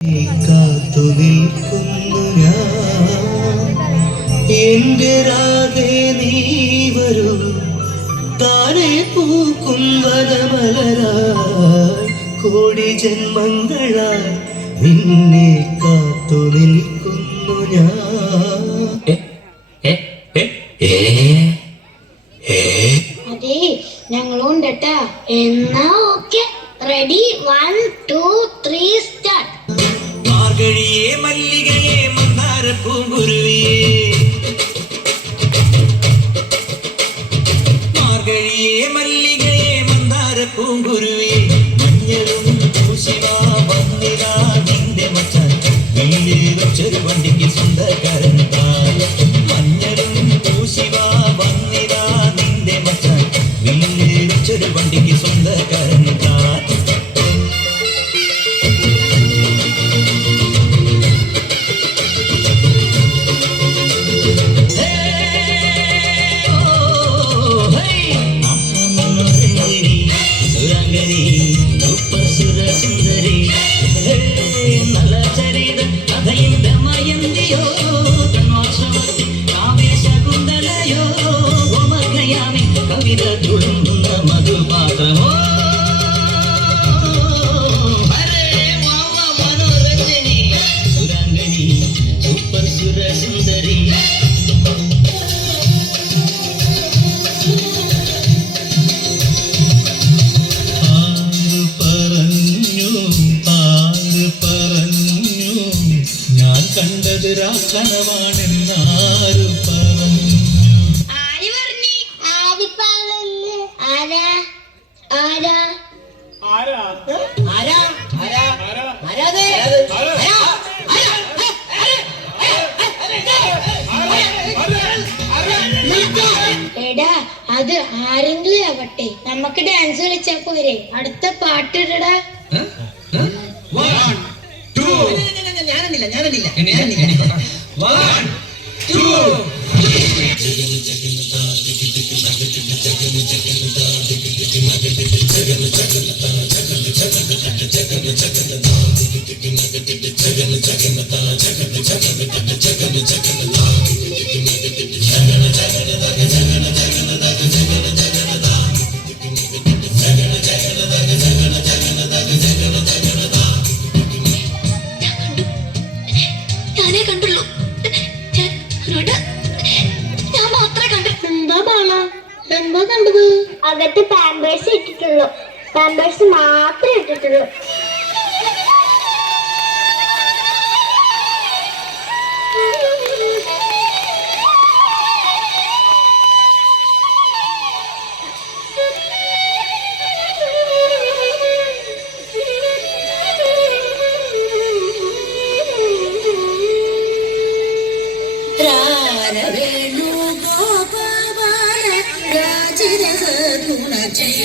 കാത്തു നിൽക്കുന്നു ഞാൻ എന്റെ രാധേ നീ വരൂ താനെ പൂക്കും വനമലരായി കോടി ജന്മങ്ങളായി നിന്നെ കാത്തു നിൽക്കുന്നു ഞാൻ. അതെ ഞങ്ങളുണ്ടട്ടാ. എന്നാ ഓക്കെ, റെഡി 1 2 3 സ്റ്റാർട്ട്. മാർഗഴിയേ മല്ലികയെ മന്ദാര പൂങ്കുരുവിയേ മാർഗഴിയേ മല്ലികയെ മന്ദാര പൂങ്കുരുവിയേ മഞ്ഞളും പൂശിവാ വന്നിതാ നിന്റെ മച്ചാൻ വീട്ടിൽ വെച്ചൊരു വണ്ടിക്ക് സ്വന്തക്കാരൻ താൻ. മഞ്ഞളും പൂശിവാ വന്നിതാ നിന്റെ മച്ചാൻ വീട്ടിൽ വെച്ചൊരു വണ്ടിക്ക് സ്വന്തക്കാരൻ താൻ. കണ്ടത് രാക്കണവാണെന്നാരു പറഞ്ഞു. എടാ അത് ആരെങ്കിലും ആവട്ടെ, നമുക്ക് ഡാൻസ് കളിച്ചാ പോരെ. അടുത്ത പാട്ട് ഇടടാ. ഞാനില്ല 1 2 കണ്ടുള്ളൂ. ഞാൻ മാത്രമേ കണ്ടു. എന്താ ബാള, എന്താ കണ്ടത്? അകത്ത് പാമ്പേഴ്സ് ഇട്ടിട്ടുള്ളൂ, പാമ്പേഴ്സ് മാത്രമേ ഇട്ടിട്ടുള്ളൂ. വേണു ഗോപാല രാജരസ ഗുണ ജയ